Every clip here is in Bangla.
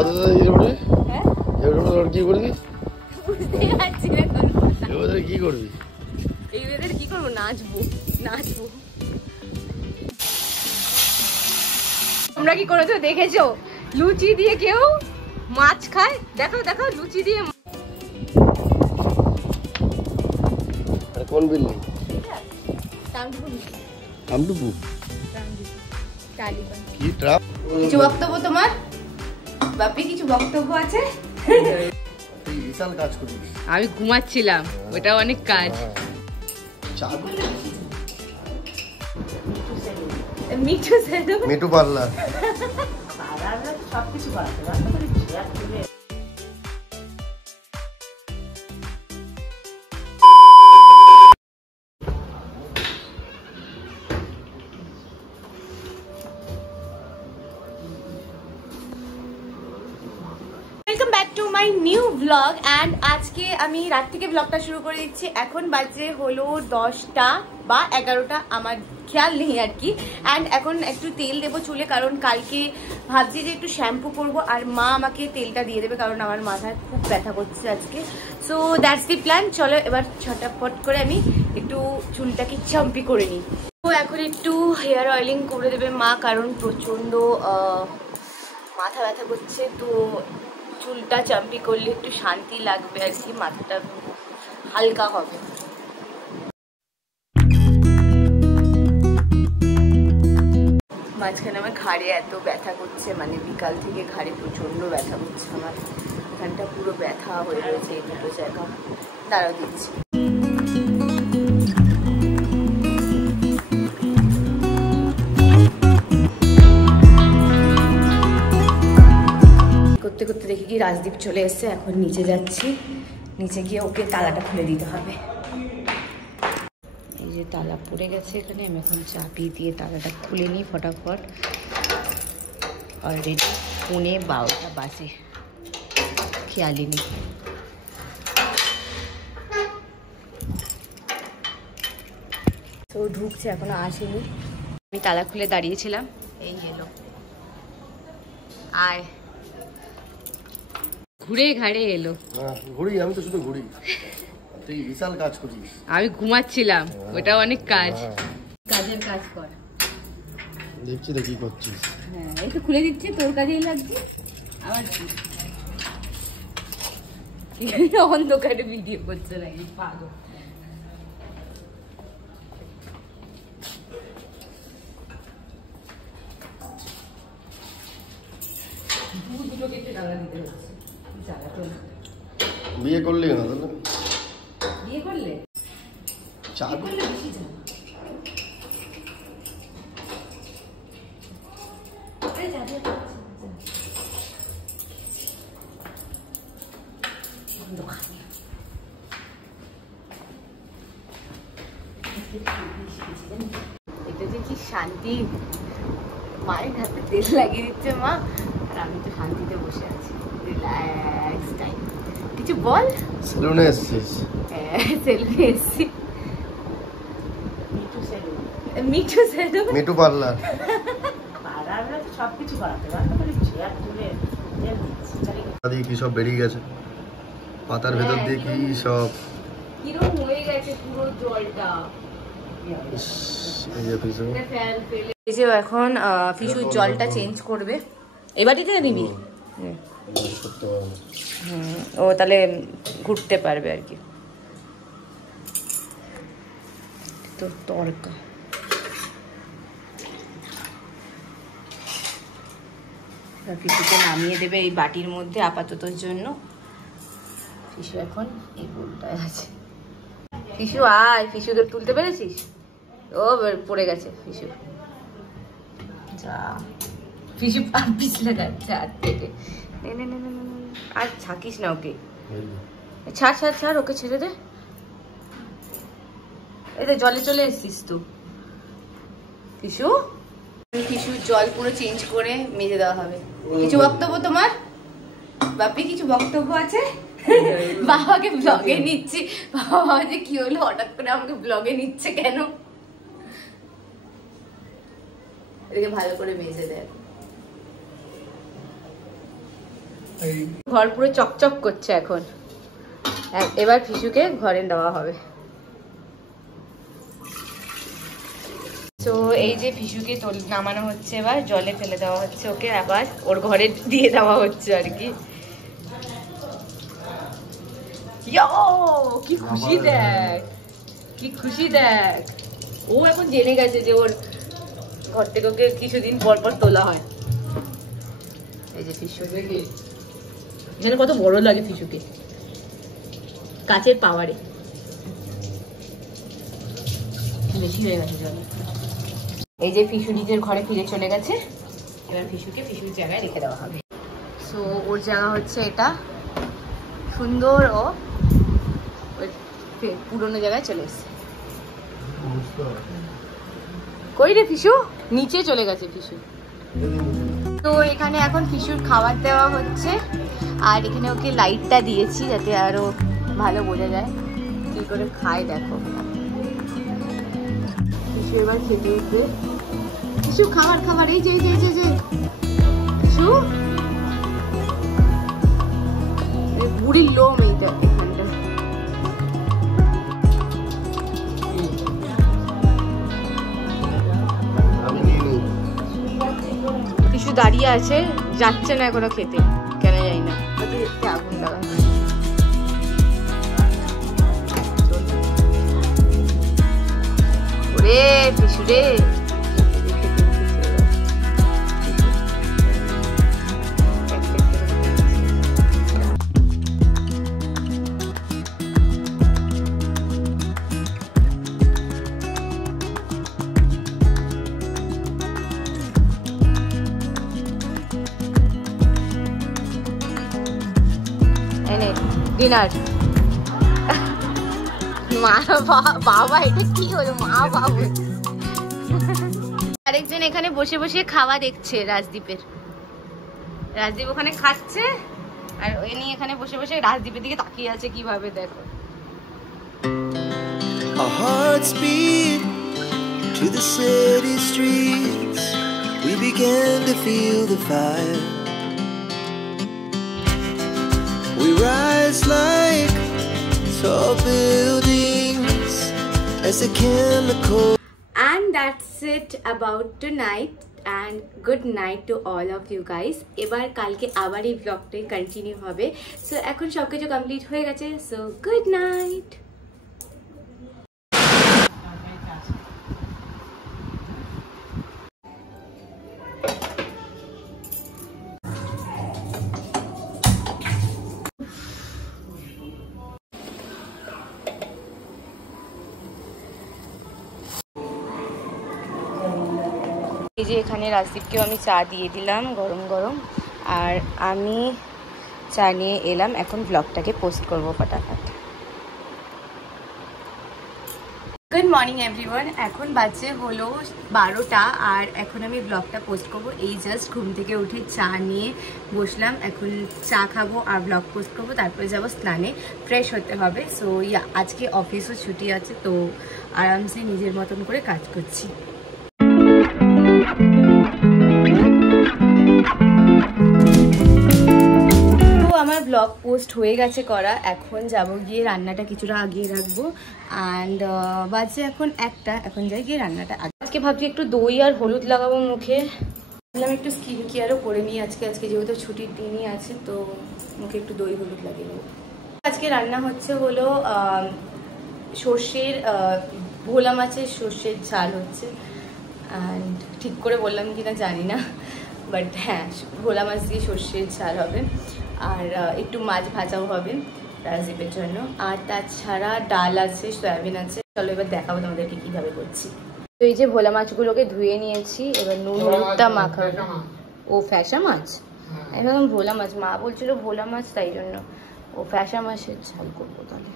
কি করবি? কি করবি? এই ওয়েদারে কি করবো? নাচবো। তোমরা কি করেছো দেখেছো? লুচি দিয়ে কেউ মাছ খায়? দেখো লুচি দিয়ে। কোন বিল্ডিং? কিছু বক্তব্য তোমার? বাপি কিছু বক্তব্য আছে? বিশাল কাজ করিস। আমি ঘুমাচ্ছিলাম, ওটা অনেক কাজ। মিঠু পার্লার। সবকিছু বাড়াতে welcome back to my new blog and আজকে আমি রাত থেকে ব্লগটা শুরু করে দিচ্ছি। এখন বাজে হলো 10টা বা 11টা, আমার খেয়াল নেই আর কি। অ্যান্ড এখন একটু তেল দেবো চুলে, কারণ কালকে ভাবছি যে একটু শ্যাম্পু করব আর মা আমাকে তেলটা দিয়ে দেবে, কারণ আমার মাথায় খুব ব্যথা করছে আজকে। So that's the plan. চলো এবার ছটাপট করে আমি একটু চুলটাকে চাম্পি করে নিই। তো এখন একটু হেয়ার অয়েলিং করে দেবে মা, কারণ প্রচণ্ড মাথা ব্যথা করছে। তো চুলটা চাম্পি করলে একটু শান্তি লাগবে আর কি, মাথাটা হালকা হবে। মাঝখানে আমার ঘাড়ে এত ব্যথা করছে, মানে বিকাল থেকে ঘাড়ে প্রচণ্ড ব্যথা করছে আমার। এখানটা পুরো ব্যথা হয়ে রয়েছে এই দুটো জায়গা। দাঁড়াও দিচ্ছি। করতে করতে দেখি কি রাজদীপ চলে এসছে। এখন নিচে যাচ্ছি, নিচে গিয়ে ওকে তালাটা খুলে দিতে হবে। এই যে তালা পড়ে গেছে এখানে, আমি এখন চাবি দিয়ে তালাটা খুলে নিই ফটাফট। অলরেডি 11:12 বাজে, খেয়ালই নেই। তো ঢুকছে, এখনো আসেনি। আমি তালা খুলে দাঁড়িয়েছিলাম, এই এলো। আয়, ঘুরে ঘাড়ে এলো। ঘুরি, আমি তো শুধু ঘুরি। তুই বিশাল কাজ করিস। আমি ঘুমাচ্ছিলাম, ওটা অনেক কাজ। কাজের কাজ কর। দেখছি তো কি করছিস। হ্যাঁ, এই তো খুলে দিচ্ছি, তোর কাজেই লাগছে। আবার অন্ধকারে ভিডিও করছে নাকি পাগল। বিয়ে করলি না তাহলে? বিয়ে করলে চা করলে বেশি যা। এটা যে কি শান্তি, মায়ের হাতে তেল লাগিয়ে দিচ্ছে মা, আর আমি তো শান্তিতে বসে আছি, রিল্যাক্স টাইম। কিছু বল। সেলুনে এসেছিস? হ্যাঁ, সেলুনে এসেছি। মিঠু পার্লার। সবকিছু বাড়াতে কি সব বেরিয়ে গেছে পাতার ভেতর দিয়ে, কি সব কিরকম হয়ে গেছে পুরো জলটা। এই যে এখন ফিশু জলটা চেঞ্জ করবে। এই বাটিতে নিবি? ও তাহলে ঘুরতে পারবে আর কি। তো তরকা ফিশুকে নামিয়ে দেবে এই বাটির মধ্যে আপাততর জন্য। ফিশু এখন এই বোলটায় আছে। ফিশু আয়, ফিশুকে তুলতে পেরেছিস? ও পড়ে গেছে ফিশু। যা, ফিশু পিছলে যাচ্ছে হাত থেকে। আর ছাকিস না ওকে, ছাড় ছাড় ছাড়, ওকে ছেড়ে দে। এই তো জলে চলে এসছিস তো ফিশু। ফিশু জল পুরো চেঞ্জ করে মেজে দেওয়া হবে। কিছু বক্তব্য তোমার? বাপি কিছু বক্তব্য আছে? বাবাকে ব্লগে নিচ্ছি। বাবা যে কি হলো, হঠাৎ করে আমাকে ব্লগে নিচ্ছে কেন? এদিকে ভালো করে মেজে দেয়। ঘর পুরো চকচক করছে এখন। এবার ফিশুকে ঘরে দেওয়া হবে। তো এই যে ফিশুকে নামানো হচ্ছে, এবার জলে ফেলে দেওয়া হচ্ছে ওকে, আবার ওর ঘরে দিয়ে দেওয়া হচ্ছে আর কি। কি খুশি দেখ, কি খুশি দেখ। ও এখন জেনে গেছে যে ওর ঘর থেকে ওকে কিছুদিন পর পর তোলা হয়। এই যে ফিশু যেন কত বড় লাগে ফিশুকে কাচের পাওয়ারে। বেশি হয়ে গেছে জল। এই যে ফিশু নিজের ঘরে ফিরে চলে গেছে, এবার ফিশুকে ফিশুর জায়গায় রেখে দেওয়া হবে। সো ওর জায়গা হচ্ছে এটা, সুন্দর ও পুরোনো জায়গায় চলে এসছে। কই রে ফিশু? নিচে চলে গেছে ফিশু। তো এখানে এখন ফিশুর খাবার দেওয়া হচ্ছে, আর এখানে ওকে লাইটটা দিয়েছি যাতে আরো ভালো বোঝা যায় কি করে খায়। দেখো ফিশু এবার খেতে উঠবে। ফিশু খাবার খাবার, এই যে ফিশু বুড়ির লোম এইটা এখানটা। ফিশু দাঁড়িয়ে আছে, যাচ্ছে না এখনো খেতে, কেন যাই না। আগুন লাগা ওরে ফিশু রে। ডিনার। মা বাবা এটা কি হলো, মা বাবা। আরেকজন এখানে বসে বসে খাওয়া দেখছে রাজদীপের। রাজদীপ ওখানে খাচ্ছে আর এনি এখানে বসে বসে রাজদীপের দিকে তাকিয়ে আছে কিভাবে, দেখো। Our hearts beat to the city streets. We began to feel the fire. We rise like tall buildings as the chemical. And that's it about tonight, and good night to all of you guys. এবার কালকে আবার এই ব্লগটা কন্টিনিউ হবে। সো এখন সবকিছু কমপ্লিট হয়ে গেছে, সো গুড নাইট। এই যে এখানে রাজদীপকেও আমি চা দিয়ে দিলাম গরম গরম, আর আমি চা নিয়ে এলাম। এখন ব্লগটাকে পোস্ট করব ফটাফট। গুড মর্নিং এভরিওয়ান, এখন বাজে হলো 12টা, আর এখন আমি ব্লগটা পোস্ট করব। এই জাস্ট ঘুম থেকে উঠে চা নিয়ে বসলাম, এখন চা খাবো আর ব্লগ পোস্ট করবো, তারপরে যাব স্নানে, ফ্রেশ হতে হবে। সো আজকে অফিসও ছুটি আছে, তো আরামসে নিজের মতন করে কাজ করছি। আমার ব্লগ পোস্ট হয়ে গেছে করা, এখন যাব গিয়ে রান্নাটা কিছুটা আগিয়ে রাখবো। অ্যান্ড বাজে এখন 1টা, এখন যাই গিয়ে রান্নাটা আজকে ভাবছি একটু দই আর হলুদ লাগাবো মুখে। ভাবলাম একটু স্কিন কেয়ারও করে নিই আজকে যেহেতু ছুটির দিনই আছে, তো মুখে একটু দই হলুদ লাগিয়ে নেবো। আজকে রান্না হচ্ছে হলো সর্ষের ভোলা মাছের সর্ষের ঝাল হচ্ছে। অ্যান্ড ঠিক করে বললাম কিনা জানি না, বাট হ্যাঁ ভোলা মাছ দিয়ে সর্ষের ঝাল হবে, আর একটু মাছ ভাজাও হবে রাজদীপের জন্য, আর তাছাড়া ডাল আছে, সয়াবিন আছে। চলো এবার দেখাবো তোমাদেরকে কীভাবে করছি। তো এই যে ভোলা মাছগুলোকে ধুয়ে নিয়েছি, এবার নুন হলুদটা মাখাবো। ও ফ্যাসা মাছ, একদম ভোলা মাছ, মা বলছিল ভোলা মাছ, তাই জন্য ও ফ্যাসা মাছের ঝাল করবো। তাহলে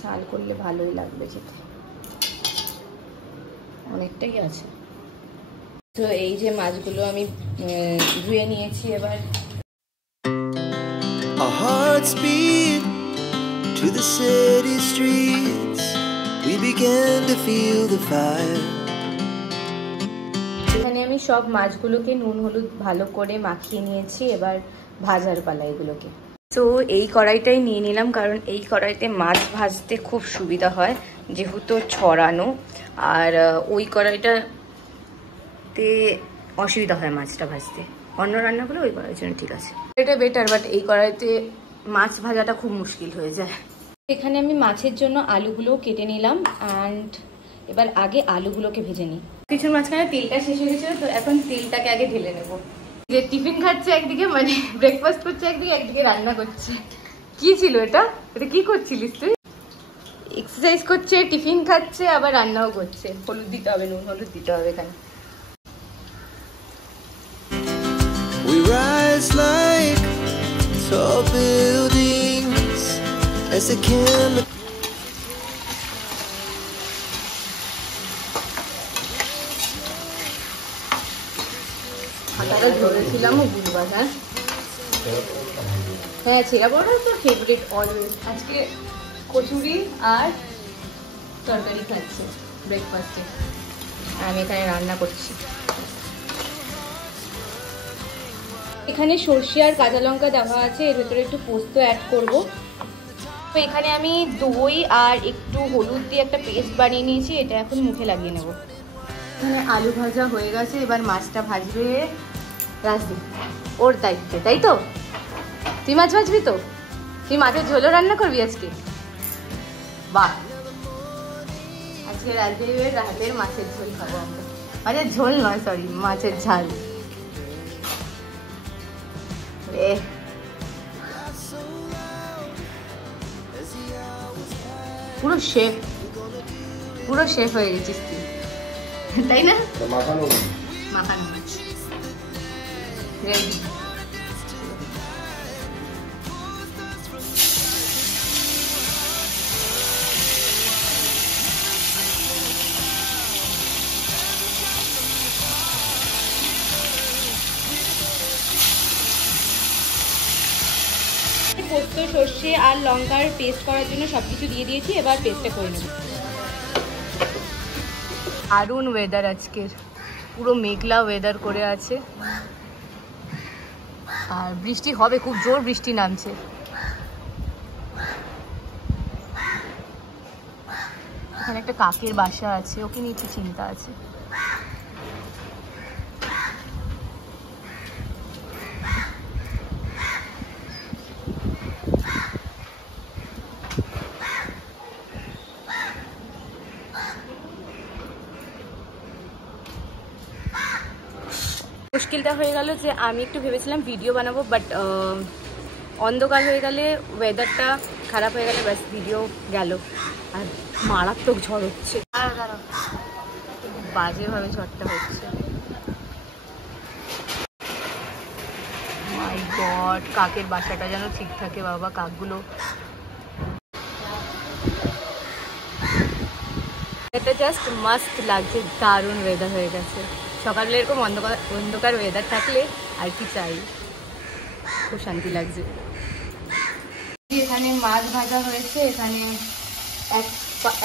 ঝাল করলে ভালোই লাগবে খেতে, অনেকটাই আছে। তো এই যে মাছগুলো আমি ধুয়ে নিয়েছি এবার। Our hearts beat to the city streets. We began to feel the fire. এখানে এখানে আমি সব মাছগুলোকে নুন হলুদ ভালো করে মাখিয়ে নিয়েছি, এবার ভাজার পালা এগুলোকে। তো এই কড়াইটাই নিয়ে নিলাম, কারণ এই কড়াইতে মাছ ভাজতে খুব সুবিধা হয় যেহেতু ছড়ানো, আর ওই কড়াইটাতে অসুবিধা হয় মাছটা ভাজতে। অন্য রান্নাগুলো ওই কড়াইয়ের জন্য ঠিক আছে, এটা বেটার, বাট এই কড়াইতে মাছ ভাজাটা খুব মুশকিল হয়ে যায়। এখানে আমি মাছের জন্য আলুগুলো কেটে নিলাম, অ্যান্ড এবার আগে আলুগুলোকে ভেজে নিই। কিছুর মাঝখানে তেলটা শেষ হয়ে গেছিলো, তো এখন তেলটাকে আগে ঢেলে নেবো। যে টিফিন খাচ্ছে একদিকে, মানে ব্রেকফাস্ট করছে একদিকে, একদিকে রান্না করছে। কি ছিল এটা? এটা কি করছিলিস তুই? এক্সারসাইজ করছে, টিফিন খাচ্ছে, আবার রান্নাও করছে। হলুদ দিতে হবে, নুন হলুদ দিতে হবে এখানে। We rise like tall buildings as the chemicals. হাতাটা ধরেছিলাম ও বুঝবাস। হ্যাঁ, ছেঁড়া বড়া তো ফেভারিট অলওয়েজ। আজকে কচুরি আর তরকারি খাচ্ছি ব্রেকফাস্টে, আমি এখানে রান্না করছি। এখানে সর্ষে আর কাঁচা লঙ্কা দেওয়া আছে, এর ভেতরে একটু পোস্ত অ্যাড করব। তো এখানে আমি দই আর একটু হলুদ দিয়ে একটা পেস্ট বানিয়ে নিয়েছি, এটা এখন মুখে লাগিয়ে নেব। এখানে আলু ভাজা হয়ে গেছে, এবার মাছটা ভাজবে রাজদীপ, ওর দায়িত্বে, তাই তো? তুই মাছ ভাজবি তো? তুই মাছের ঝোলও রান্না করবি আজকে? বাহ, আজকে রাজদীপের হাতের মাছের ঝোল খাবো আমরা। মাছের ঝোল নয়, সরি, মাছের ঝাল। পুরো শেফ, পুরো শেফ হয়ে গেছিস তুই, তাই না? মাখানো রেডি। পোস্ত, সর্ষে আর লঙ্কার পেস্ট করার জন্য সবকিছু দিয়ে দিয়েছি, এবার পেস্টটা করে নেব। দারুণ ওয়েদার আজকের, পুরো মেঘলা ওয়েদার করে আছে, আর বৃষ্টি হবে, খুব জোর বৃষ্টি নামছে। এখানে একটা কাকের বাসা আছে, ওকে নিয়ে একটু চিন্তা আছে। মুশকিলটা হয়ে গেল যে আমি একটু ভেবেছিলাম ভিডিও বানাবো, বাট অন্ধকার হয়ে গেলে, ওয়েদারটা খারাপ হয়ে গেলে ব্যাস ভিডিও গেল। আর মারাত্মক ঝড় হচ্ছে, বাজেভাবে ঝড়টা হচ্ছে। মাই গড, কাকের বাসাটা যেন ঠিক থাকে বাবা, কাকগুলো। এটা জাস্ট মাস্ট লাগছে, দারুণ ওয়েদার হয়ে গেছে। সকালে এরকম অন্ধকার ওয়েদার থাকলে আর কি চাই, খুব শান্তি লাগছে। এখানে মাছ ভাজা হয়েছে, এখানে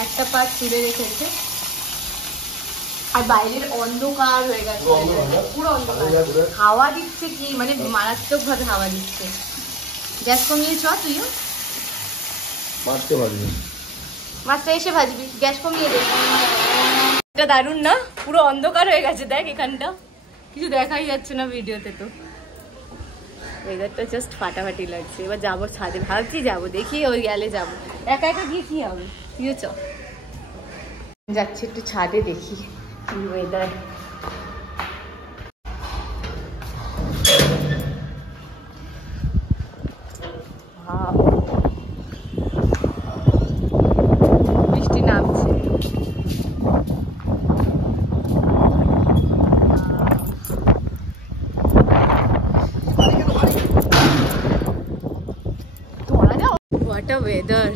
একটা পার্ট তুলে রেখেছে, আর বাইরের অন্ধকার হয়ে গেছে, পুরো অন্ধকার। হাওয়া দিচ্ছে কি, মানে মারাত্মক ভাবে হাওয়া দিচ্ছে। গ্যাস কমিয়ে চ, তুইও মাছটা এসে ভাজবি, গ্যাস কমিয়ে দে। এটা দারুণ না? পুরো অন্ধকার হয়ে গেছে, দেখ এখানটা কিছু দেখাই যাচ্ছে না ভিডিওতে। তো ওয়েদারটা জাস্ট ফাটাফাটি লাগছে। এবার যাবো ছাদে, ভাবছি যাবো, দেখি ওই গেলে যাবো, একা একা গিয়ে কি হবে। তুইও চ, যাচ্ছি একটু ছাদে, দেখি কি ওয়েদার। বৃষ্টি নামছে, হোয়াট আ ওয়েদার,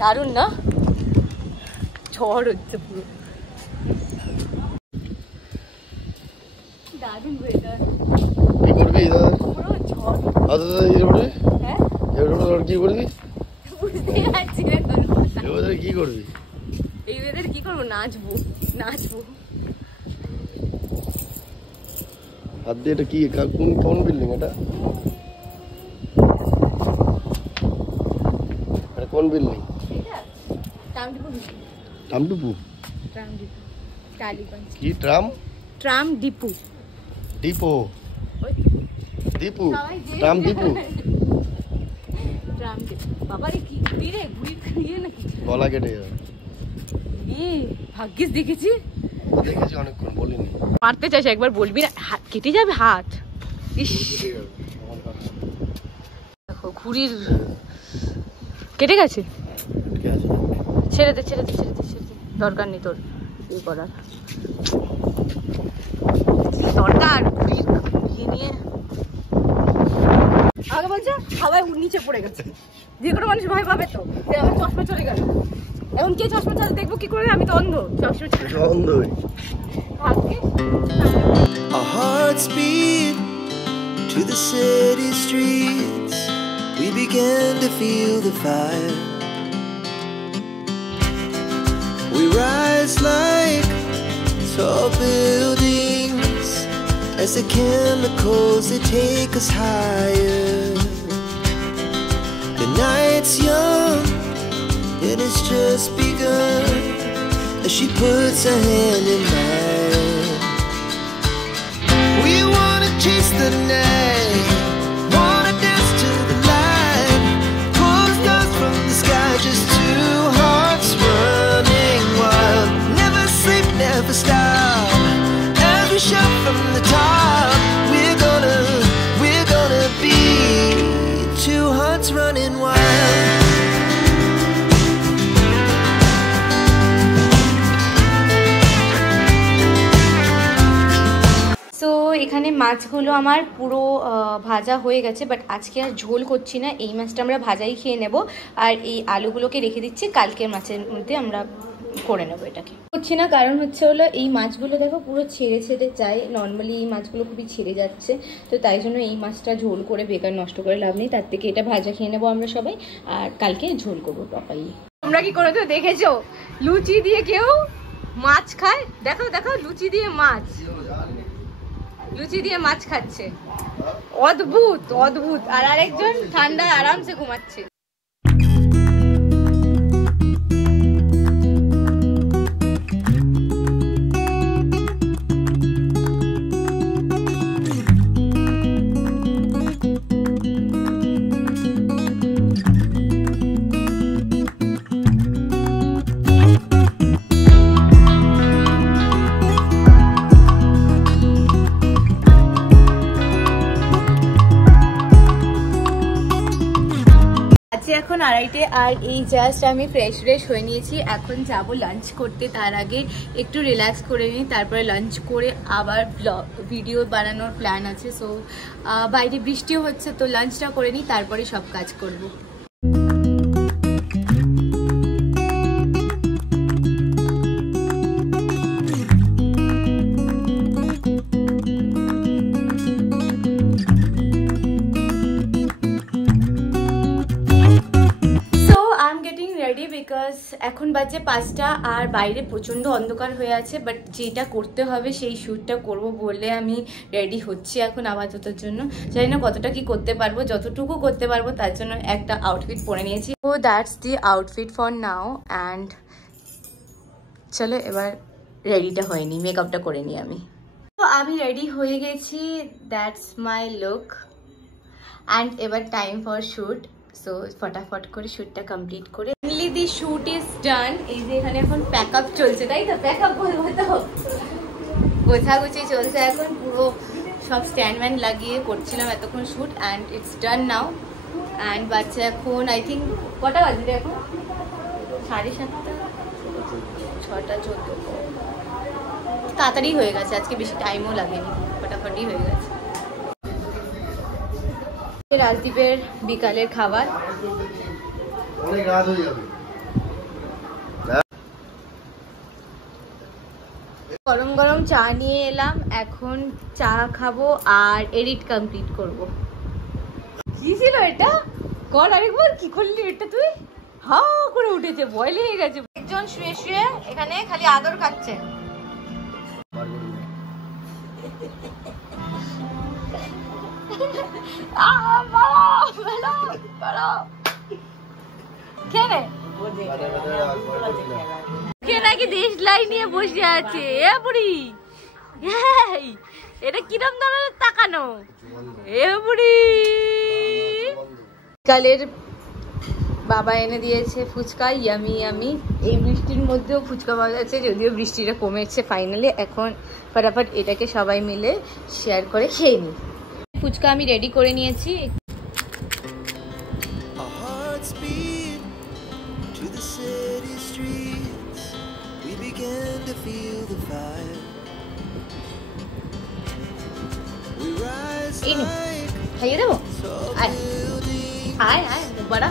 দারুণ না? ঝড় হচ্ছে পুরো, দারুণ ওয়েদার। পুরো ঝড়। হ্যাঁ, কি করবি বুঝতেই পারছি না। কি করবি এই ওয়েদারে? কি করবো? নাচবো। হাত দিয়ে এটা কি কোন বিল্ডিং এটা? কোন বিল্ডিং? Tram depot. কি tram? Tram depot. Depot depot tram depot. Tram depot. বাবা রে কি রে ঘুরিয়ে নাকি? গলা কেটে যাবে। ভাগ্যিস দেখেছি অনেকক্ষণ বলিনি। মারতে চাইছে একবার বলবি না, হাত কেটে যাবে হাত। ইস দেখো ঘুড়ির কেটে গেছে। ছেড়ে দে দরকার নেই তোর এই করার। দরকার ঘুড়ির ইয়ে নিয়ে। আগে বলছে হাওয়ায় নিচে পড়ে গেছে, যে কোনো মানুষ ভয় পাবে তো। আমার চশমা চলে গেল, এখন কে চশমা চালে দেখবো কি করে? আমি তো অন্ধ, চশমা অন্ধ। Our hearts beat to the city streets. We began to feel the fire. We rise like tall buildings as the chemicals they take us higher. The night's young and it's just begun as she puts her hand in mine. We wanna chase the night, wanna dance to the light, pull stars from the sky, just two hearts running wild. Never sleep, never stop, as we shout from the top. We're gonna be two hearts running wild. So এখানে মাছগুলো আমার পুরো ভাজা হয়ে গেছে, বাট আজকে আর ঝোল করছি না, এই মাছটা আমরা ভাজাই খেয়ে নেব। আর এই আলুগুলোকে রেখে দিচ্ছি, কালকের মাছের মধ্যে আমরা করে নেবো এটাকে। করছি না কারণ হচ্ছে হলো এই মাছগুলো দেখো পুরো ছেড়ে যায়। নর্মালি এই মাছগুলো খুবই ছেড়ে যাচ্ছে, তো তাই জন্য এই মাছটা ঝোল করে বেকার নষ্ট করে লাভ নেই, তার থেকে এটা ভাজা খেয়ে নেবো আমরা সবাই, আর কালকে ঝোল করবো প্রপারলি। তোমরা কি করে তো দেখেছো লুচি দিয়ে কেউ মাছ খায়? দেখো লুচি দিয়ে মাছ খাচ্ছে, অদ্ভুত। আর আরেকজন ঠান্ডায় আরামসে ঘুমাচ্ছে। এখন 2:30 আর এই জাস্ট আমি ফ্রেশ হয়ে নিয়েছি। এখন যাব লাঞ্চ করতে, তার আগে একটু রিল্যাক্স করে নিই, তারপরে লাঞ্চ করে আবার ভিডিও বানানোর প্ল্যান আছে। সো বাইরে বৃষ্টিও হচ্ছে, তো লাঞ্চটা করে নিই, তারপরে সব কাজ করব। বিকজ এখন বাজে 5টা আর বাইরে প্রচণ্ড অন্ধকার হয়ে আছে, বাট যেটা করতে হবে সেই শ্যুটটা করব বলে আমি রেডি হচ্ছি এখন আপাততর জন্য। জানি না কতটা কি করতে পারবো, যতটুকু করতে পারবো তার জন্য একটা আউটফিট পরে নিয়েছি। তো that's the outfit for now. And চলো এবার রেডিটা হয়নি, মেকআপটা করে নিই আমি। তো আমি রেডি হয়ে গেছি, দ্যাটস মাই লুক। অ্যান্ড এবার টাইম ফর শ্যুট। সো ফটাফট করে শ্যুটটা কমপ্লিট করে finally the shoot is done. এই যে এখানে এখন প্যাকআপ চলছে, তাই তো? প্যাকআপ বলবো তো, গোছাগুছি চলছে এখন, পুরো সব স্ট্যান্ড লাগিয়ে করছিলাম এতক্ষণ shoot. And it's done now. And বাচ্চা এখন আই থিঙ্ক কটা বাজে এখন? 7:30, 6:14। তাড়াতাড়ি হয়ে গেছে আজকে, বেশি টাইমও লাগেনি, ফটাফটই হয়ে গেছে। রাজদীপের বিকালের খাবার। গরম গরম চা নিয়ে এলাম, এখন চা খাবো আর এডিট কমপ্লিট করব। কি ছিল এটা? কর আরেকবার, কি করলি এটা তুই? হা করে উঠেছে, ভয় লেগে গেছে। একজন শুয়ে শুয়ে এখানে খালি আদর খাচ্ছে। নাকি দেশ লাই নিয়ে বসে আছে এ বুড়ি, এটা কিরম দামের তাকানো এ বুড়ি। কালের বাবা এনে দিয়েছে ফুচকা, ইয়ামি ইয়ামি। এই বৃষ্টির মধ্যেও ফুচকা পাওয়া যাচ্ছে, যদিও বৃষ্টিটা কমেছে ফাইনালি। এখন ফটাফট এটাকে সবাই মিলে শেয়ার করে খেয়ে নিই। ফুচকা আমি রেডি করে নিয়েছি। খাইয়ে দেবো, আয় আয় আয় বড়া।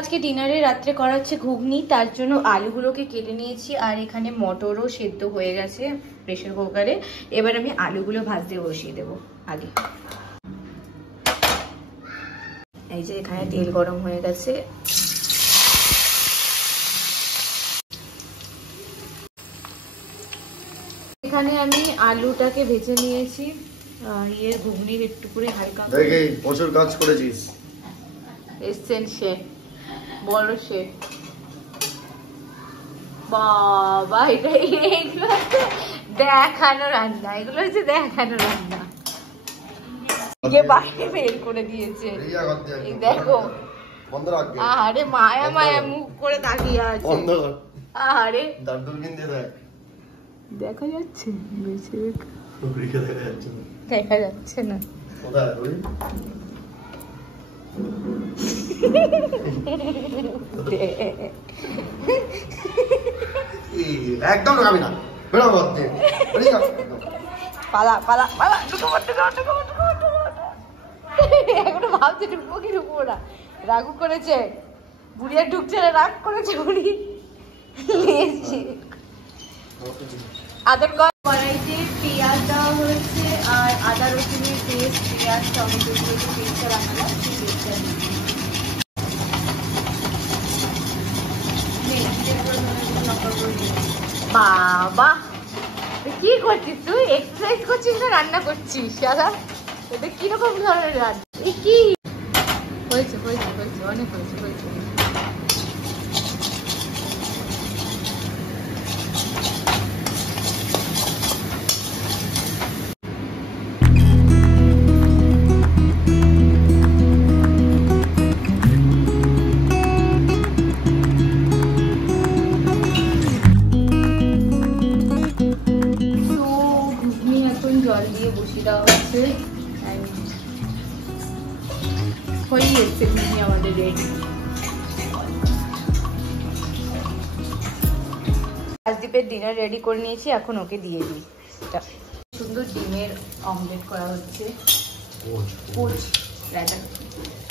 আজকে ডিনারে রাত্রে করা হচ্ছে ঘুগনি, তার জন্য আলুগুলোকে কেটে নিয়েছি। আর এখানে মটরও সেদ্ধ হয়ে গেছে প্রেসার কুকারে। এবার আমি আলুগুলো ভাজতে বসিয়ে দেবো আগে। এই যে এখানে তেল গরম হয়ে গেছে। এখানে আমি আলুটাকে ভেজে নিয়েছি। এর ঘুগনির একটু করে হালকা প্রচুর কাজ করেছিস। এসছেন সে বড় সে বাবা, এটা এগুলো হচ্ছে দেখানো রান্না, এগুলো হচ্ছে দেখানো রান্না। বাইরে বের করে দিয়েছে দেখো। আরে মায়া মায়া মুখ করে তাকিয়ে আছে। আরে দেখা যাচ্ছে, দেখা যাচ্ছে না। একদম লাগাবি না, পালা পালা পালা। এখনো ভাবছে ঢুকবো কি ঢুকবো না। রাগু করেছে বুড়িয়া, ঢুকছে না, রাগ করেছে বুড়ি। আদার কড়াইতে পেঁয়াজ দেওয়া হয়েছে আর আদা রসুনের পেস্ট, পেঁয়াজ টমেটো দিয়ে পেস্টটা বানালাম। বাবা কি করছিস তুই? এক্সারসাইজ করছিস না রান্না করছিস? দাদা এটা কিরকম ধরনের রান্না? কি হয়েছে হয়েছে হয়েছে, অনেক হয়েছে হয়েছে। জল দিয়ে বসিয়ে দেওয়া হচ্ছে, হয়ে গেছে ঘুগনি আমাদের রেডি। রাজদীপের ডিনার রেডি করে নিয়েছি, এখন ওকে দিয়ে দিই। সুন্দর ডিমের অমলেট করা হচ্ছে।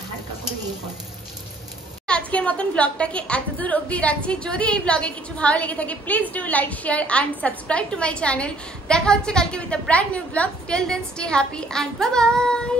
হালকা করে ইয়ে করে। আজকের মতন ব্লগটাকে এতদূর অবধি রাখছি। যদি এই ব্লগে কিছু ভালো লেগে থাকে please do like, share and subscribe to my channel. দেখা হচ্ছে কালকে with a brand new blog. Till then stay happy and bye by.